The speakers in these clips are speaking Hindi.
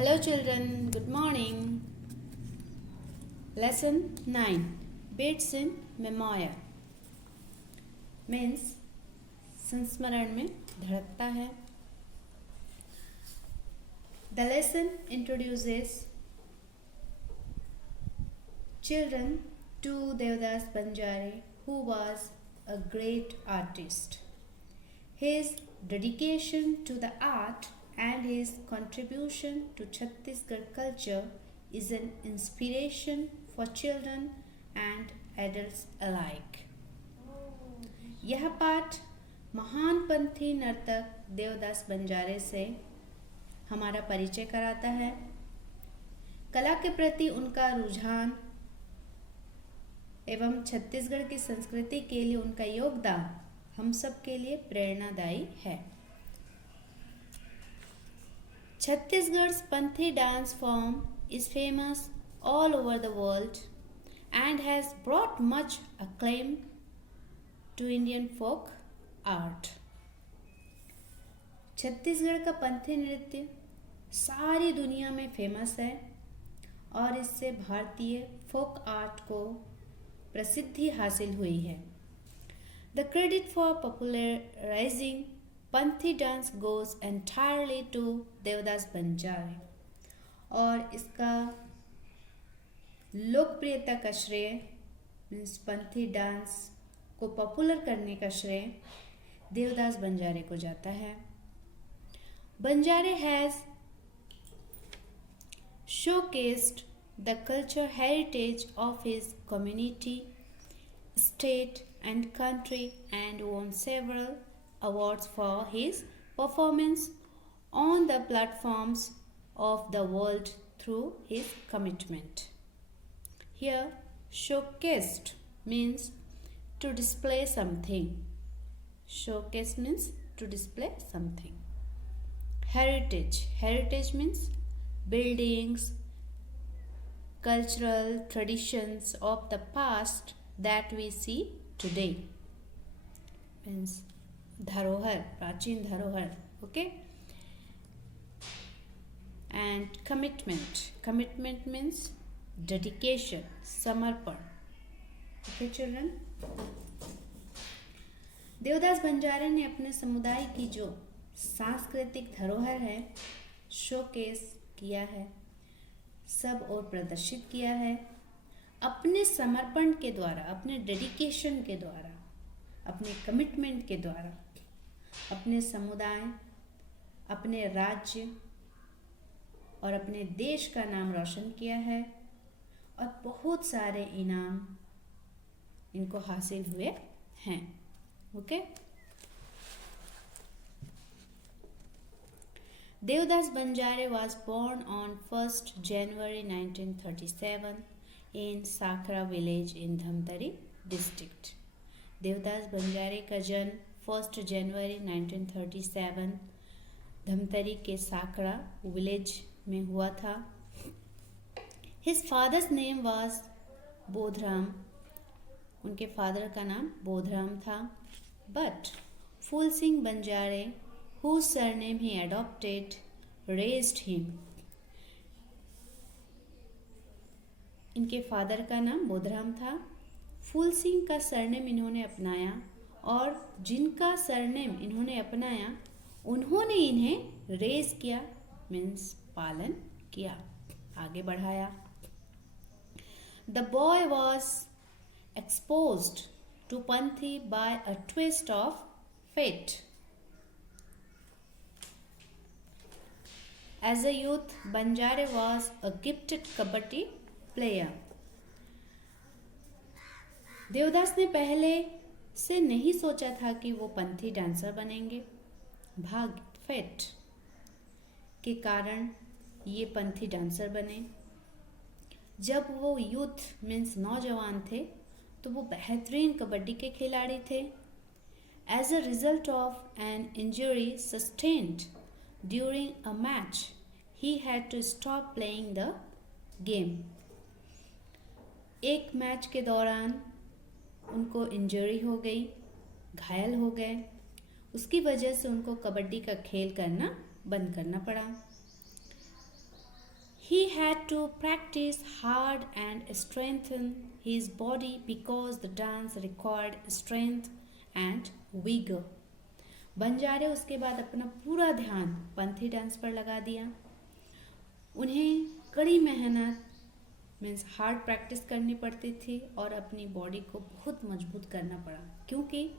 Hello children, good morning. Lesson 9 Beats in Memoir means संस्मरण में धड़कता है. The lesson introduces children to Devdas Banjare, who was a great artist. His dedication to the art and his contribution to Chhattisgarh culture is an inspiration for children and adults alike. यह पाठ महान पंथी नर्तक देवदास बंजारे से हमारा परिचय कराता है. कला के प्रति उनका रुझान एवं छत्तीसगढ़ की संस्कृति के लिए उनका योगदान हम सब के लिए प्रेरणादायी है. Chhattisgarh's Panthi dance form is famous all over the world and has brought much acclaim to Indian folk art. Chhattisgarh का पंथी नृत्य सारी दुनिया में फेमस है और इससे भारतीय फोक आर्ट को प्रसिद्धि हासिल हुई है. The credit for popularizing Panthi dance goes entirely to Devdas बंजारे और इसका लोकप्रियता का श्रेय मीन्स पंथी डांस को पॉपुलर करने का श्रेय देवदास बंजारे को जाता है. बंजारे has showcased the culture heritage of his community, state and country and won several awards for his performance on the platforms of the world through his commitment. Here, showcased means to display something. Showcase means to display something. Heritage means buildings, cultural traditions of the past that we see today. Means धरोहर, प्राचीन धरोहर. Okay. And commitment means dedication, समर्पण. Okay children. देवदास बंजारे ने अपने समुदाय की जो सांस्कृतिक धरोहर है शोकेस किया है, सब और प्रदर्शित किया है अपने समर्पण के द्वारा, अपने डेडिकेशन के द्वारा, अपने कमिटमेंट के द्वारा. अपने समुदाय, अपने राज्य और अपने देश का नाम रोशन किया है और बहुत सारे इनाम इनको हासिल हुए हैं. Okay. Devdas Banjare was born on 1st January 1937 in Sakra village in Dhamtari district. Devdas Banjare का जन्म 1 जनवरी 1937 धमतरी के साकड़ा विलेज में हुआ था. His father's name was Bodhram. उनके फादर का नाम बोधराम था. But Phool Singh Banjare, whose surname he adopted, raised him. इनके फादर का नाम बोधराम था. फूल सिंह का सरनेम इन्होंने अपनाया और जिनका सरनेम इन्होंने अपनाया उन्होंने इन्हें रेज किया मीन्स पालन किया, आगे बढ़ाया. The boy was exposed to Panthi by a twist of fate. As a youth Banjare was a gifted kabaddi player. Devdas ने पहले से नहीं सोचा था कि वो पंथी डांसर बनेंगे. भाग्य, फेट के कारण ये पंथी डांसर बने. जब वो यूथ मीन्स नौजवान थे तो वो बेहतरीन कबड्डी के खिलाड़ी थे. As a result of an injury sustained during a match he had to stop playing the game. एक मैच के दौरान उनको इंजरी हो गई, घायल हो गए. उसकी वजह से उनको कबड्डी का खेल करना बंद करना पड़ा. He had to practice hard and strengthen his body because the dance required strength and vigor. बंजारे उसके बाद अपना पूरा ध्यान पंथी डांस पर लगा दिया. उन्हें कड़ी मेहनत मीन्स हार्ड प्रैक्टिस करनी पड़ती थी और अपनी बॉडी को बहुत मजबूत करना पड़ा, क्योंकि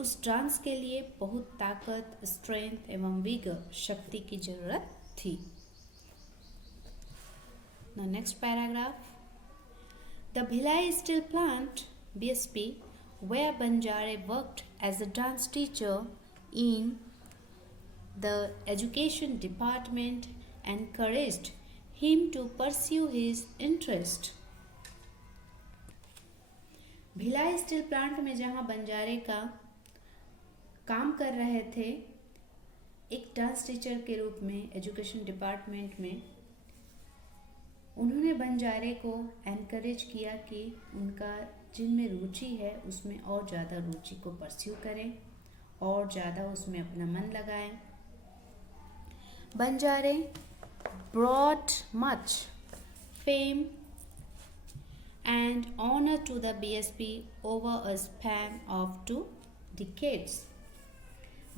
उस डांस के लिए बहुत ताकत, स्ट्रेंथ एवं विगर, शक्ति की जरूरत थी. Now next paragraph. The Bhilai Steel Plant (BSP), where Banjare worked as a dance teacher in the education department, encouraged him to pursue his interest. Bhilai steel plant में जहां बंजारे का काम कर रहे थे एक डांस टीचर के रूप में एजुकेशन डिपार्टमेंट में, उन्होंने बंजारे को एनकरेज किया कि उनका जिनमें रुचि है उसमें और ज़्यादा रुचि को परस्यू करें और ज़्यादा उसमें अपना मन लगाएं. बंजारे brought much fame and honor to the BSP over a span of 2 decades.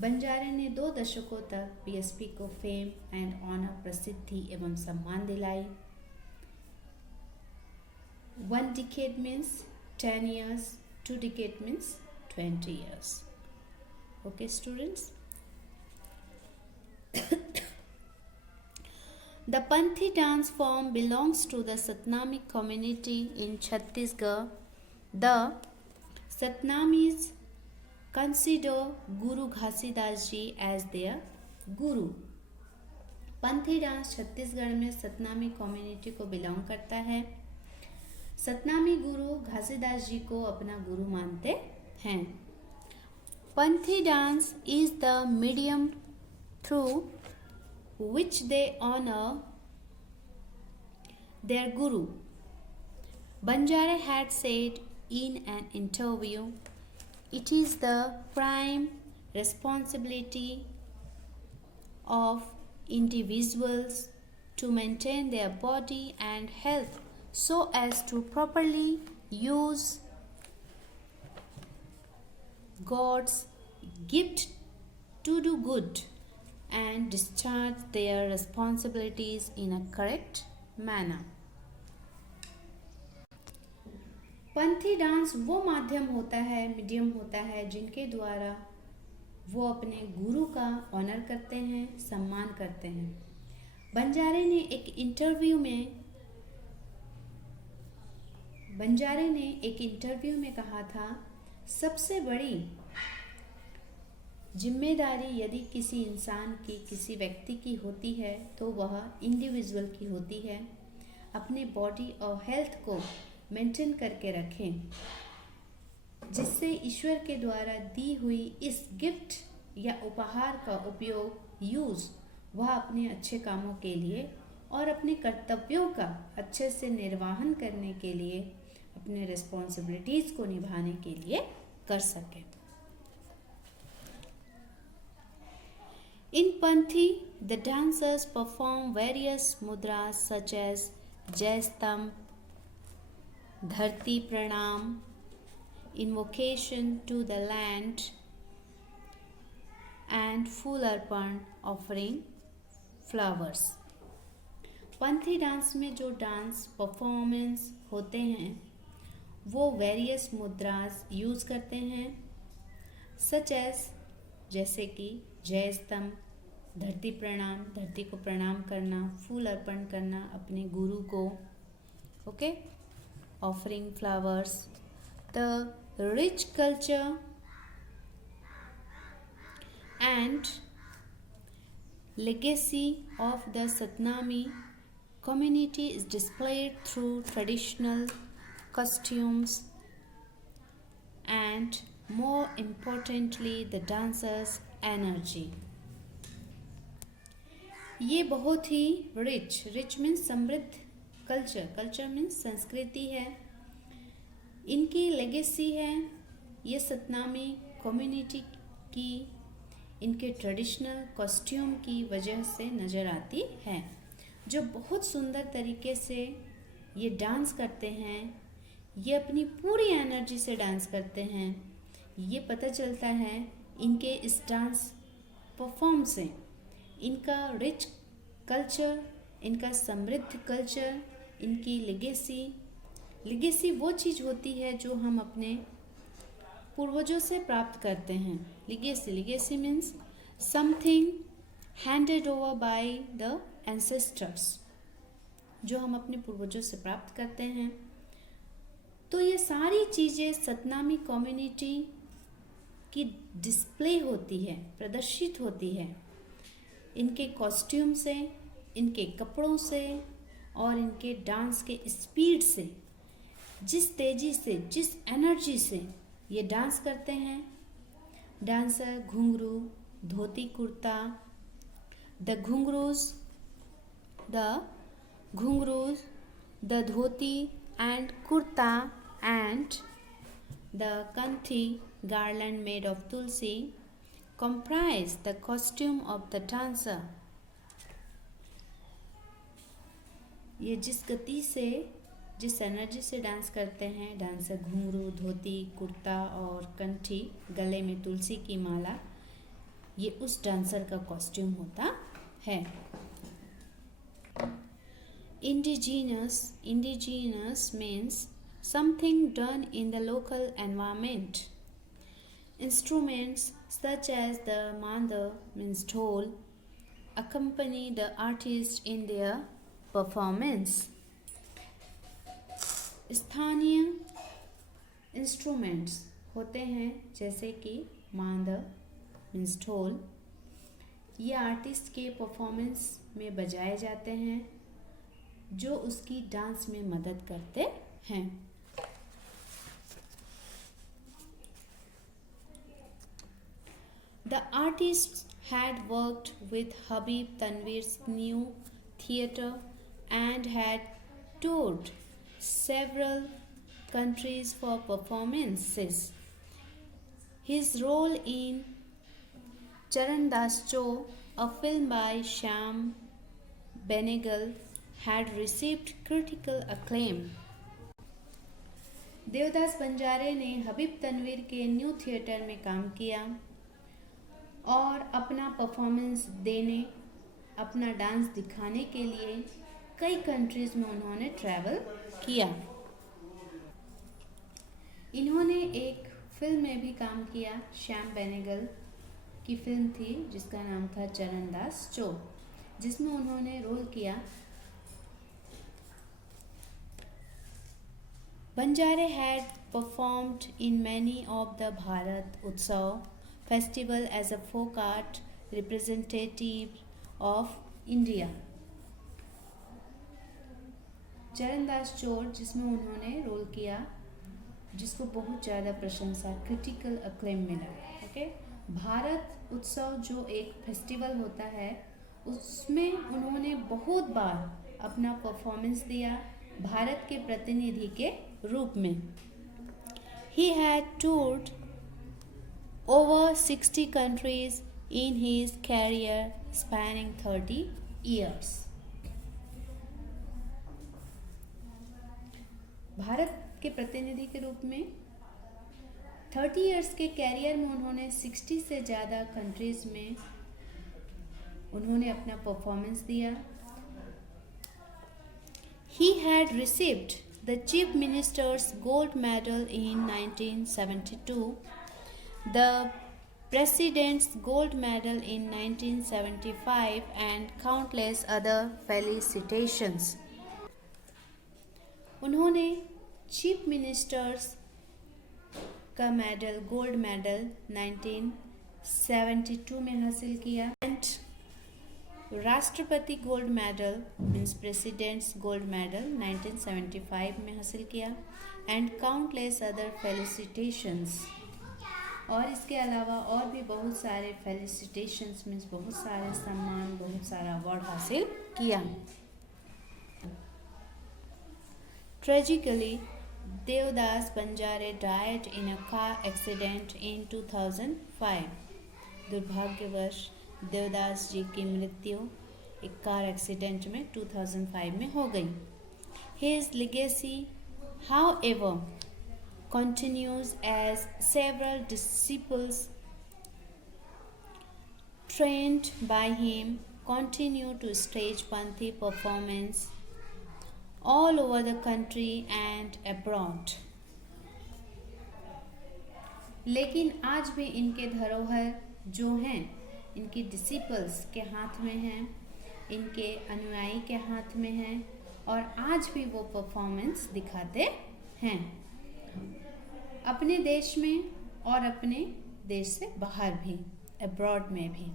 बंजारे ने 2 दशकों तक BSP को फेम एंड ऑनर, प्रसिद्धि एवं सम्मान दिलाई. 1 decade means 10 years, 2 decade means 20 years. Okay, students? The Panthi dance form belongs to the Satnami community in Chhattisgarh. The Satnamis consider Guru Ghasidas ji as their guru. Panthi dance Chhattisgarh में सतनामी कम्युनिटी को बिलोंग करता है. सतनामी गुरु घासीदास जी को अपना गुरु मानते हैं. Panthi dance is the medium through which they honor their guru. Banjare had said in an interview, "It is the prime responsibility of individuals to maintain their body and health so as to properly use God's gift to do good and discharge their responsibilities in a correct manner." Panthi dance वो माध्यम होता है, मीडियम होता है, जिनके द्वारा वो अपने गुरु का ऑनर करते हैं, सम्मान करते हैं. बंजारे ने एक इंटरव्यू में कहा था, सबसे बड़ी जिम्मेदारी यदि किसी इंसान की, किसी व्यक्ति की होती है तो वह इंडिविजुअल की होती है. अपने बॉडी और हेल्थ को मेंटेन करके रखें, जिससे ईश्वर के द्वारा दी हुई इस गिफ्ट या उपहार का उपयोग वह अपने अच्छे कामों के लिए और अपने कर्तव्यों का अच्छे से निर्वहन करने के लिए, अपने रिस्पॉन्सिबिलिटीज़ को निभाने के लिए कर सके. In Panthi, the dancers perform various mudras such as Jai Stamp, Dharti Pranam, invocation to the land, and Phool Arpan, offering flowers. Panthi dance में जो डांस परफॉर्मेंस होते हैं वो वेरियस मुद्रास यूज़ करते हैं, सच एज जैसे कि जय स्तंभ, धरती प्रणाम, धरती को प्रणाम करना, फूल अर्पण करना अपने गुरु को, okay, offering flowers. The rich culture and legacy of the Satnami community is displayed through traditional costumes and, more importantly, the dancers' energy. ये बहुत ही रिच मीन्स समृद्ध, कल्चर मीन्स संस्कृति है, इनकी लेगेसी है. ये सतनामी कम्युनिटी की इनके ट्रेडिशनल कॉस्ट्यूम की वजह से नज़र आती है. जो बहुत सुंदर तरीके से ये डांस करते हैं, ये अपनी पूरी एनर्जी से डांस करते हैं। ये पता चलता है इनके इस डांस परफॉर्म से, इनका रिच कल्चर, इनका समृद्ध कल्चर, इनकी लेगेसी वो चीज़ होती है जो हम अपने पूर्वजों से प्राप्त करते हैं। Legacy means something handed over by the ancestors, जो हम अपने पूर्वजों से प्राप्त करते हैं। तो ये सारी चीज़ें सतनामी कम्युनिटी की डिस्प्ले होती है, प्रदर्शित होती है, इनके कॉस्ट्यूम से, इनके कपड़ों से और इनके डांस के स्पीड से, जिस तेज़ी से, जिस एनर्जी से ये डांस करते हैं। डांसर घुंघरू, धोती कुर्ता, the ghungroos, the dhoti and kurta and the kanthi garland made of tulsi comprise the costume of the dancer. ये जिस गति से, जिस एनर्जी से डांस करते हैं डांसर, घुंघरू, धोती, कुर्ता और कंठी, गले में तुलसी की माला, ये उस डांसर का कॉस्ट्यूम होता है। Indigenous means something done in the local environment. Instruments such as the mandal means dhol accompany the artist in their performance. स्थानीय इंस्ट्रूमेंट्स होते हैं जैसे कि मांदर मीन्स ढोल, ये आर्टिस्ट के परफॉर्मेंस में बजाए जाते हैं जो उसकी डांस में मदद करते हैं। The artists had worked with Habib Tanveer's new theatre and had toured several countries for performances. His role in Charan Das Cho, a film by Shyam Benegal, had received critical acclaim. Devdas Banjare ने हबीब तनवीर के न्यू थिएटर में काम किया और अपना परफॉर्मेंस देने, अपना डांस दिखाने के लिए कई कंट्रीज में उन्होंने ट्रैवल किया। इन्होंने एक फिल्म में भी काम किया, श्याम बेनेगल की फिल्म थी जिसका नाम था चरण दास चो, जिसमें उन्होंने रोल किया। Banjare had performed in many of the Bharat Utsav festival as a folk art representative of India. Charandas चोर जिसमें उन्होंने रोल किया, जिसको बहुत ज़्यादा प्रशंसा, क्रिटिकल अक्लेम मिला। ओके, भारत उत्सव जो एक फेस्टिवल होता है उसमें उन्होंने बहुत बार अपना परफॉर्मेंस दिया भारत के प्रतिनिधि के रूप में। He had toured over 60 countries in his career spanning 30 years. Bharat के प्रतिनिधि के रूप में 30 इयर्स के कैरियर में उन्होंने 60 से ज़्यादा कंट्रीज में उन्होंने अपना परफॉर्मेंस दिया। He had received the Chief Minister's Gold Medal in 1972, the President's Gold Medal in 1975 and countless other felicitations. उन्होंने चीफ मिनिस्टर्स का मेडल, गोल्ड मेडल 1972 में हासिल किया एंड राष्ट्रपति gold medal means president's gold medal 1975 में हासिल किया एंड काउंटलेस अदर फेलिसिटेशंस, और इसके अलावा और भी बहुत सारे फेलिसिटेशंस मीन्स बहुत सारे सम्मान, बहुत सारा अवार्ड हासिल किया। Tragically, Devdas Banjare died in a car accident in 2005. दुर्भाग्यवश देवदास जी की मृत्यु एक कार एक्सीडेंट में 2005 में हो गई. His legacy, however, continues as several disciples trained by him continue to stage Panthi performance all over the country and abroad. लेकिन आज भी इनके धरोहर जो हैं इनकी डिसिपल्स के हाथ में हैं, इनके अनुयायी के हाथ में हैं और आज भी वो परफॉर्मेंस दिखाते हैं अपने देश में और अपने देश से बाहर भी, अब्रॉड में भी.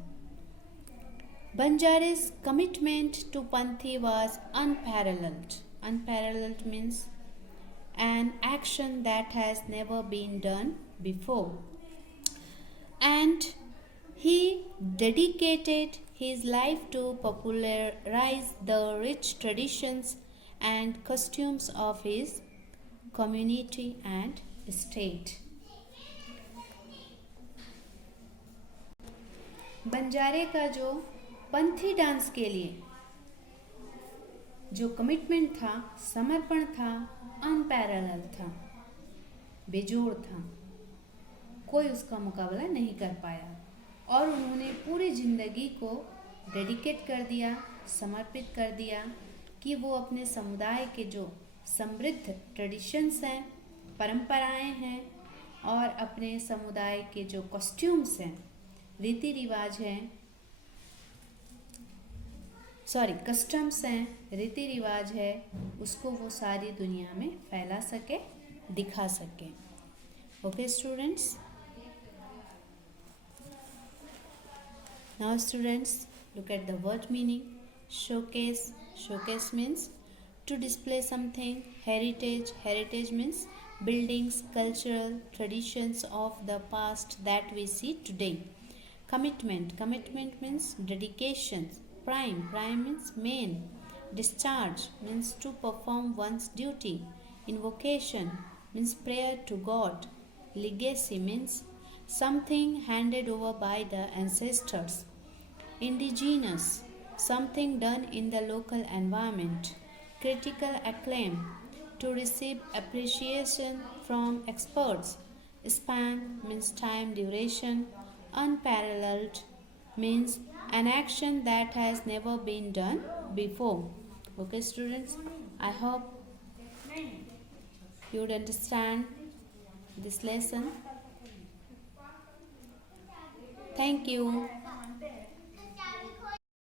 Banjari's commitment to Panthi was unparalleled. Unparalleled means an action that has never been done before. And he dedicated his life to popularize the rich traditions and costumes of his community and state. बंजारे का जो पंथी डांस के लिए जो कमिटमेंट था, समर्पण था, अनपैरेलल था, बेजोड़ था, कोई उसका मुकाबला नहीं कर पाया. और उन्होंने पूरी ज़िंदगी को डेडिकेट कर दिया, समर्पित कर दिया कि वो अपने समुदाय के जो समृद्ध ट्रेडिशंस हैं, परंपराएं हैं और अपने समुदाय के जो कॉस्ट्यूम्स हैं, रीति रिवाज हैं, कस्टम्स हैं, रीति रिवाज है, उसको वो सारी दुनिया में फैला सके, दिखा सके. Okay students, now students look at the word meaning. Showcase. Showcase means to display something. Heritage means buildings, cultural traditions of the past that we see today. Commitment means dedication. Prime means main. Discharge means to perform one's duty. Invocation means prayer to God. Legacy means something handed over by the ancestors. Indigenous, something done in the local environment. Critical acclaim, to receive appreciation from experts. Span means time duration. Unparalleled means an action that has never been done before. Okay students, I hope you would understand this lesson. Thank you.